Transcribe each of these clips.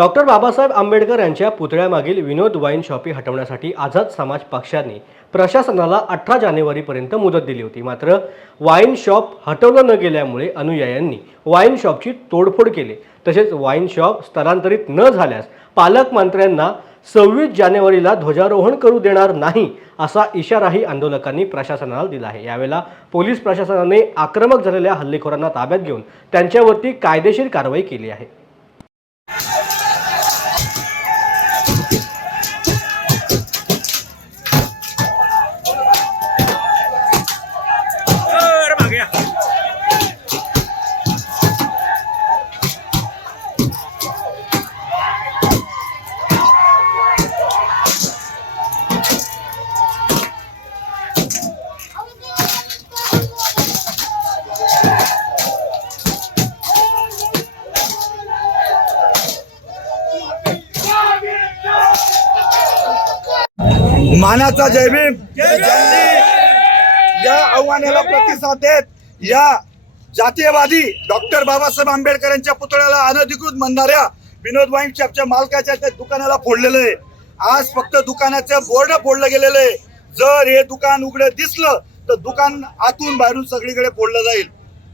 Doctor Babasaheb Ambedkar यांच्या पुतळ्यामागील विनोद wine shoppe हटवण्यासाठी आझाद समाज पक्षाने प्रशासनाला 18 जानेवारीपर्यंत मुदत दिली होती। मात्र वाईन शॉप हटवलं न गेल्यामुळे अनुयायांनी वाईन शॉपची तोडफोड केली। तसेच वाईन शॉप स्थलांतरित न झाल्यास पालकमंत्र्यांना 26 जानेवारीला ध्वजारोहण करू देणार नाही असा इशाराही आंदोलकांनी प्रशासनाला दिला आहे। यावेळेला पोलीस प्रशासनाने आक्रमक झालेल्या हल्लेखोरांना ताब्यात घेऊन त्यांच्यावरती कायदेशीर कारवाई केली आहे। मानाचा जय भीम या आव्हानाला प्रतिसाद देत या जातीयवादी डॉक्टर बाबासाहेब आंबेडकर यांच्या पुतळ्याला अनधिकृत म्हणणाऱ्या विनोद वाईन शॉपच्या मालकाच्या त्या दुकानाला फोडलेलं आहे। आज फक्त दुकानाचं बोर्ड फोडलं गेलेलं आहे। जर हे दुकान उघडं दिसलं तर दुकान आतून बाहेरून सगळीकडे फोडलं जाईल।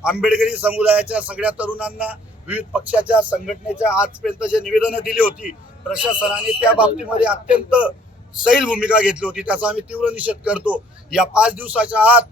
आंबेडकरी समुदायाच्या सगळ्या तरुणांना विविध पक्षाच्या संघटनेच्या आजपर्यंत जे निवेदनं दिली होती, प्रशासनाने त्या बाबतीमध्ये अत्यंत सैल भूमिका घेतली होती, त्याचा आम्ही तीव्र निषेध करतो। या 5 दिवसाच्या आत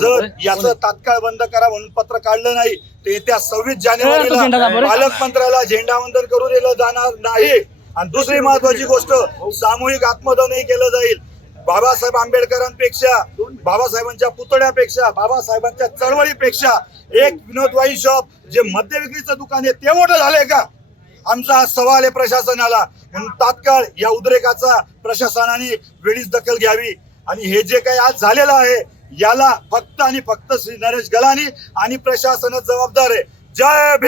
जर याचं तात्काळ बंद करा म्हणून पत्र काढलं नाही तर येत्या 26 जानेवारीला पालकमंत्र्याला झेंडावंदन करू दिलं जाणार नाही। आणि दुसरी महत्वाची गोष्ट, सामूहिक आत्मदहनही केलं जाईल। बाबासाहेब आंबेडकरांपेक्षा, बाबासाहेबांच्या पुतळ्यापेक्षा, बाबासाहेबांच्या चळवळीपेक्षा एक विनोद वाईन शॉप जे मद्य विक्रीचं दुकान आहे ते मोठं झालंय का? आमचा हा सवाल आहे प्रशासनाला। म्हणून तात्काळ या उद्रेकाचा प्रशासनाने वेळीच दखल घ्यावी आणि हे जे काही आज झालेलं आहे याला फक्त आणि फक्त श्री नरेश गलानी आणि प्रशासनच जबाबदार आहे। जय भीम।